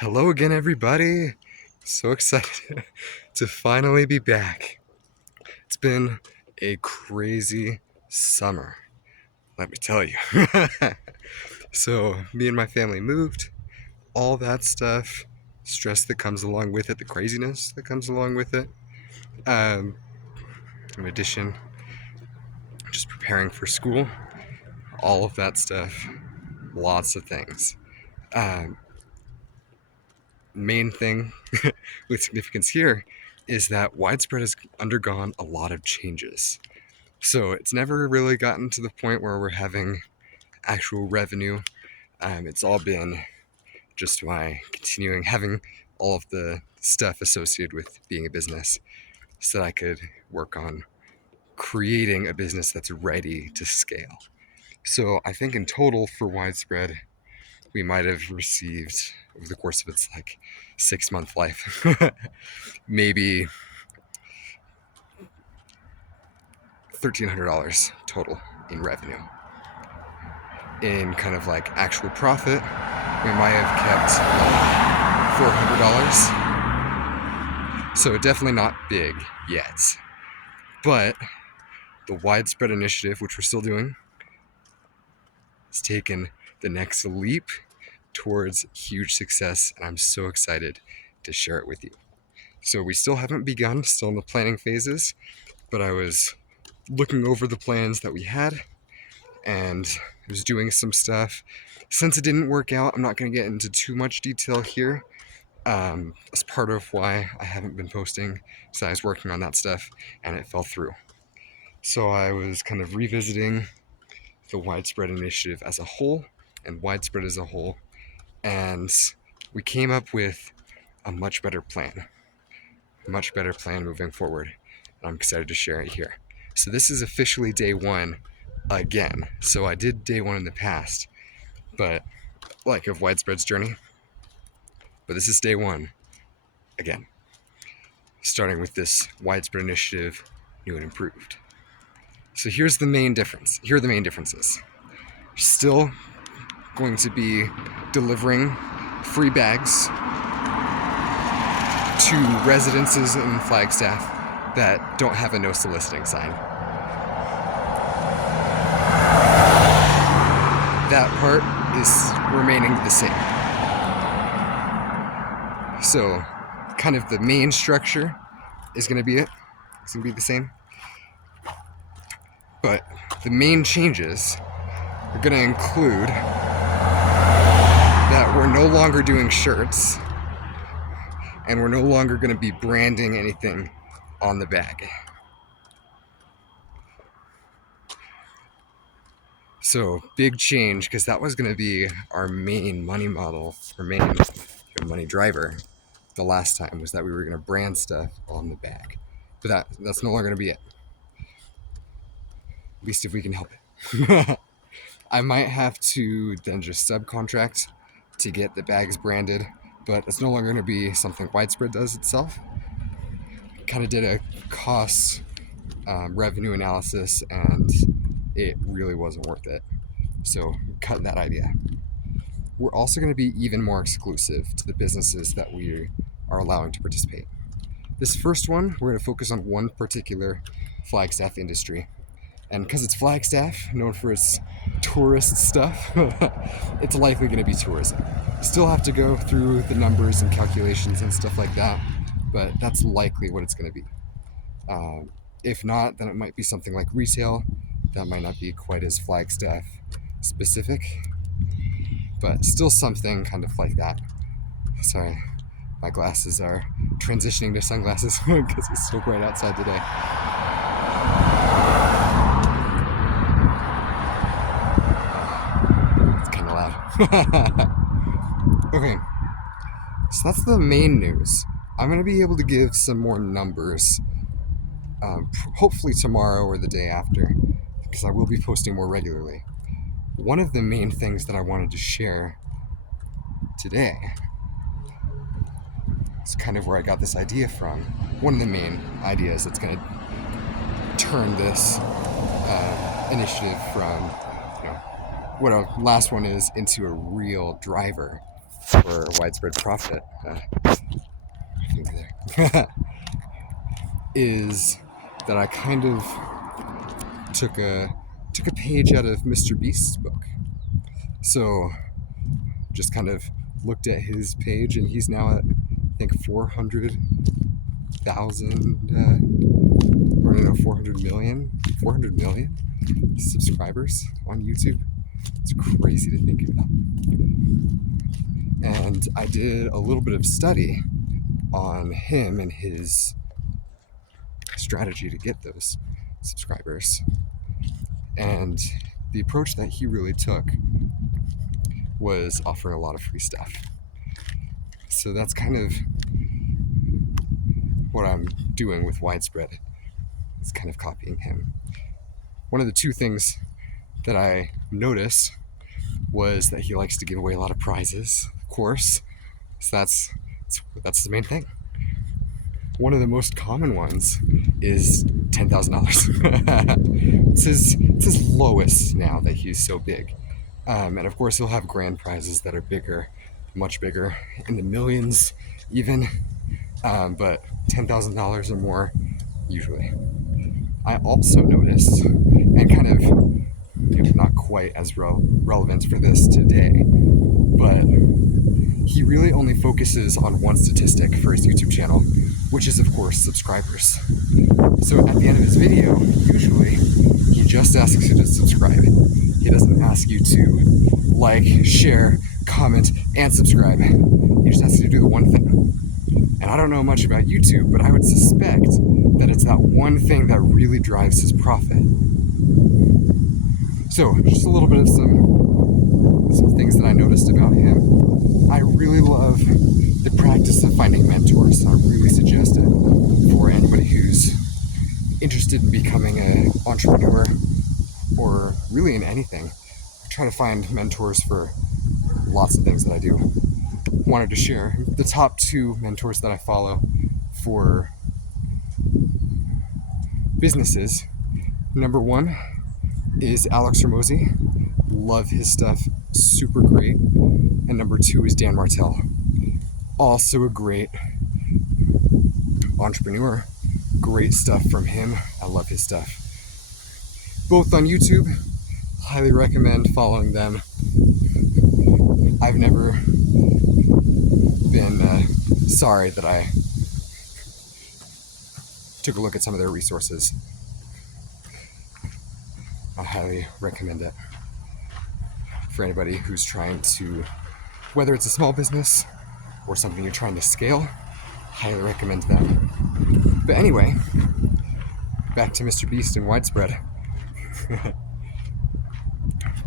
Hello again, everybody. So excited to finally be back. It's been a crazy summer, let me tell you. So, me and my family moved, all that stuff, stress that comes along with it, the craziness that comes along with it. Um, in addition, just preparing for school, all of that stuff, lots of things. Um, Main thing with significance here is that widespread has undergone a lot of changes. So it's never really gotten to the point where we're having actual revenue. It's all been just my continuing having all of the stuff associated with being a business so that I could work on creating a business that's ready to scale. So I think in total for widespread, we might have received over the course of its 6 month life, maybe $1,300 total in revenue. In kind of like actual profit, we might have kept $400. So definitely not big yet. But the widespread initiative, which we're still doing, has taken the next leap towards huge success, and I'm so excited to share it with you. So we still haven't begun, still in the planning phases, but I was looking over the plans that we had and was doing some stuff. Since it didn't work out, I'm not going to get into too much detail here. That's part of why I haven't been posting. So I was working on that stuff and it fell through. So I was kind of revisiting the widespread initiative as a whole and widespread as a whole. And we came up with a much better plan moving forward. And I'm excited to share it here. So this is officially day one again. So I did day one in the past, but of widespread's journey. But this is day one again, starting with this widespread initiative, new and improved. So here's the main difference. Here are the main differences. Still going to be delivering free bags to residences in Flagstaff that don't have a no soliciting sign. That part is remaining the same. So kind of the main structure is going to be it. It's going to be the same. But the main changes are going to include that we're no longer doing shirts and we're no longer going to be branding anything on the bag. So big change, because that was going to be our main money model, our main money driver the last time, was that we were going to brand stuff on the bag. But that's no longer going to be it. At least if we can help it. I might have to then just subcontract to get the bags branded, but it's no longer going to be something widespread does itself. Kind of did a cost revenue analysis, and it really wasn't worth it. So cut that idea. We're also going to be even more exclusive to the businesses that we are allowing to participate. This first one, we're going to focus on one particular Flagstaff industry. And because it's Flagstaff, known for its tourist stuff, it's likely going to be tourism. Still have to go through the numbers and calculations and stuff like that, but that's likely what it's going to be. If not, then it might be something like retail. That might not be quite as Flagstaff specific, but still something kind of like that. Sorry, my glasses are transitioning to sunglasses because it's so bright outside today. It's kind of loud. Okay, so that's the main news. I'm going to be able to give some more numbers, hopefully tomorrow or the day after, because I will be posting more regularly. One of the main things that I wanted to share today is kind of where I got this idea from. One of the main ideas that's going to turn this initiative from what our last one is into a real driver for widespread profit, there, is that I kind of took a page out of Mr. Beast's book. So just kind of looked at his page, and he's now at, I think, 400 million subscribers on YouTube. It's crazy to think about. And I did a little bit of study on him and his strategy to get those subscribers. And the approach that he really took was offering a lot of free stuff. So that's kind of what I'm doing with Widespread. It's kind of copying him. One of the two things that I notice was that he likes to give away a lot of prizes, of course. So that's the main thing. One of the most common ones is $10,000. It's his lowest now that he's so big. And of course, he'll have grand prizes that are bigger, much bigger, in the millions even. But $10,000 or more, usually. I also noticed, and kind of not quite as relevant for this today, but he really only focuses on one statistic for his YouTube channel, which is, of course, subscribers. So at the end of his video, usually, he just asks you to subscribe. He doesn't ask you to like, share, comment, and subscribe. He just asks you to do the one thing. And I don't know much about YouTube, but I would suspect that it's that one thing that really drives his profit. So, just a little bit of some things that I noticed about him. I really love the practice of finding mentors. I really suggest it for anybody who's interested in becoming an entrepreneur or really in anything. I try to find mentors for lots of things that I do. Wanted to share the top 2 mentors that I follow for businesses. Number 1 is Alex Hormozi. Love his stuff, super great. And number 2 is Dan Martell. Also a great entrepreneur. Great stuff from him. I love his stuff. Both on YouTube. Highly recommend following them. I've never been sorry that I took a look at some of their resources. I highly recommend it for anybody who's trying to, whether it's a small business or something you're trying to scale, highly recommend them. But anyway, back to Mr. Beast and Widespread.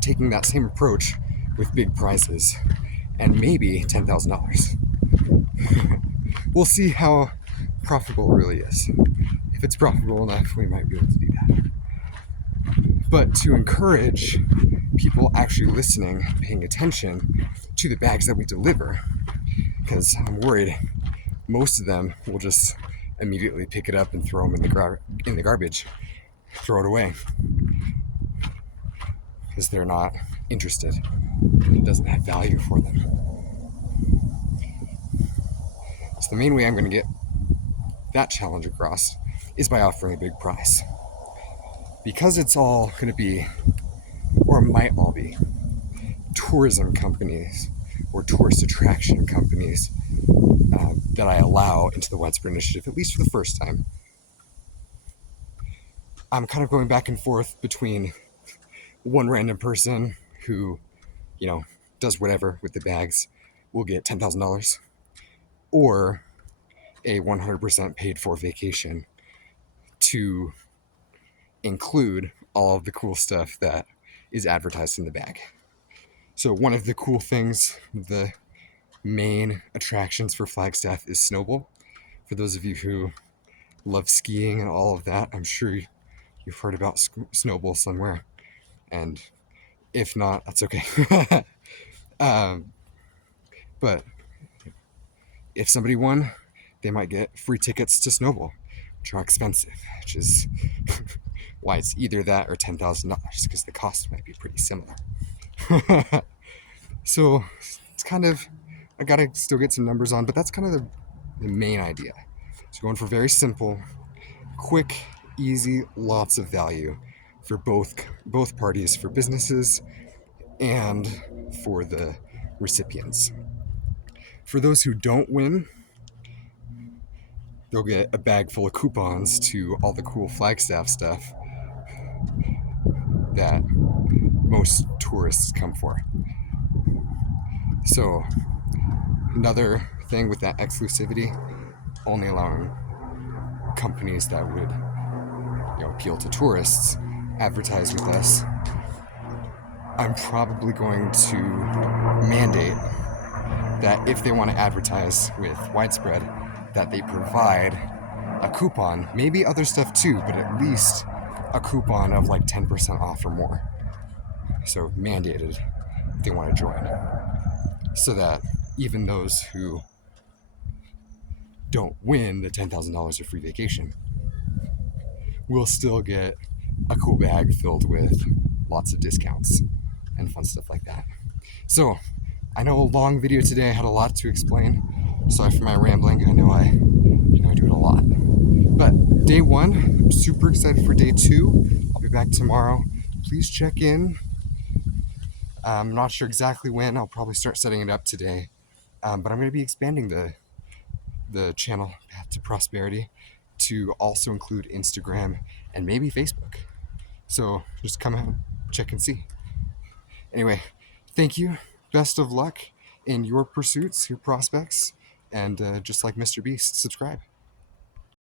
Taking that same approach with big prizes and maybe $10,000. We'll see how profitable it really is. If it's profitable enough, we might be able to do that. But to encourage people actually listening, paying attention to the bags that we deliver, because I'm worried most of them will just immediately pick it up and throw them in the garbage, throw it away, because they're not interested. It doesn't have value for them. So the main way I'm going to get that challenge across is by offering a big prize. Because it's all going to be, or might all be, tourism companies or tourist attraction companies that I allow into the Widespread Initiative, at least for the first time. I'm kind of going back and forth between one random person who, does whatever with the bags will get $10,000, or a 100% paid for vacation to include all of the cool stuff that is advertised in the bag. So one of the cool things, the main attractions for Flagstaff is Snowball. For those of you who love skiing and all of that, I'm sure you've heard about Snowball somewhere. And if not, that's okay. But if somebody won, they might get free tickets to Snowball, which are expensive, which is why it's either that or $10,000, because the cost might be pretty similar. So it's kind of I gotta still get some numbers on, but that's kind of the main idea. So going for very simple, quick, easy, lots of value for both parties, for businesses and for the recipients. For those who don't win, they'll get a bag full of coupons to all the cool Flagstaff stuff that most tourists come for. So another thing with that exclusivity, only allowing companies that would appeal to tourists advertise with us. I'm probably going to mandate that if they want to advertise with Widespread, that they provide a coupon, maybe other stuff too, but at least a coupon of like 10% off or more. So mandated if they want to join. So that even those who don't win the $10,000 of free vacation will still get a cool bag filled with lots of discounts and fun stuff like that. So I know a long video today, I had a lot to explain. Sorry for my rambling, I know I do it a lot. But day one, I'm super excited for day two. I'll be back tomorrow. Please check in. I'm not sure exactly when. I'll probably start setting it up today. But I'm going to be expanding the channel Path to Prosperity to also include Instagram and maybe Facebook. So just come out, check and see. Anyway, thank you. Best of luck in your pursuits, your prospects, and just like Mr. Beast, subscribe.